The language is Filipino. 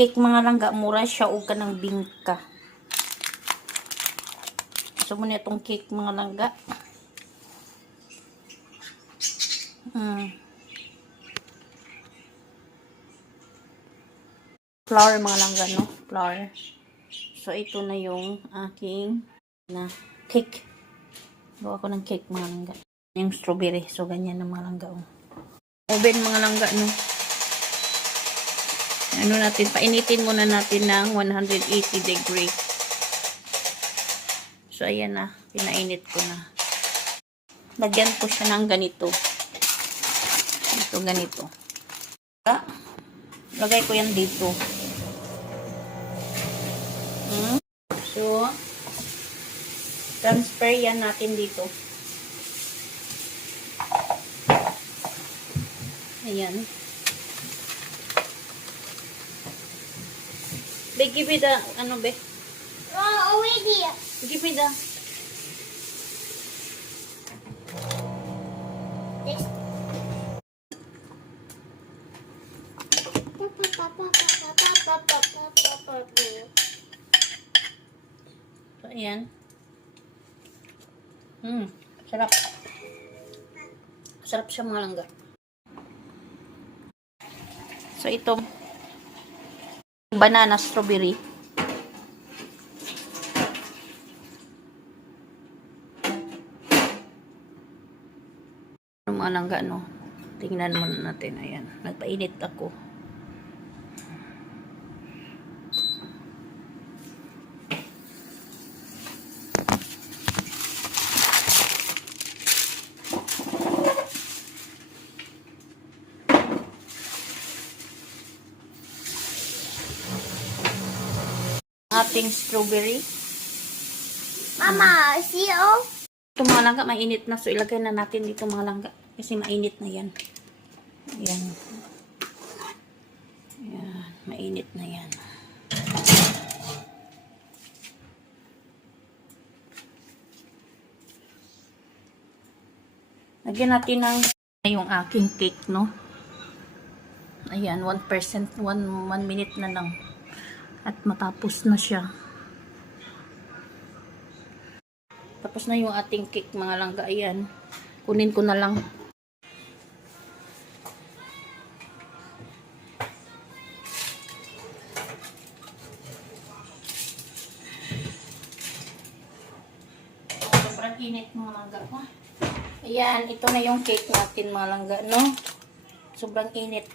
cake mga langga, mura siya o ka ng bingka. So muna itong cake mga langga. Flour mga langga, no? Flour. So ito na yung aking na cake. Gawa ko ng cake mga langga. Yung strawberry. So ganyan na mga langga. Oh. Oven mga langga, no? Ano natin, painitin muna natin ng 180 degree. So, ayan na. Pinainit ko na. Lagyan ko siya ng ganito. Ito, ganito. Lagay ko yan dito. So, transfer yan natin dito. Ayan. Be, give me the, ano be? Already. Give me the. This. So, ayan. Sarap. Sarap siya mga langga. So, ito. Banana strawberry. Mga langga, no? Tingnan muna natin. Ayan. Nagpainit ako. Ating strawberry. Mama, see you. Ito mga langga, mainit na. So, ilagay na natin dito mga langga. Kasi mainit na yan. Ayan. Ayan. Mainit na yan. Lagyan natin ng yung aking cake, no? Ayan, 1%, 1 minute na lang. At matapos na siya. Tapos na yung ating cake, mga langga. Ayan. Kunin ko na lang. Sobrang init, mga langga ko. Ayan, ito na yung cake natin, mga langga, no? Sobrang init.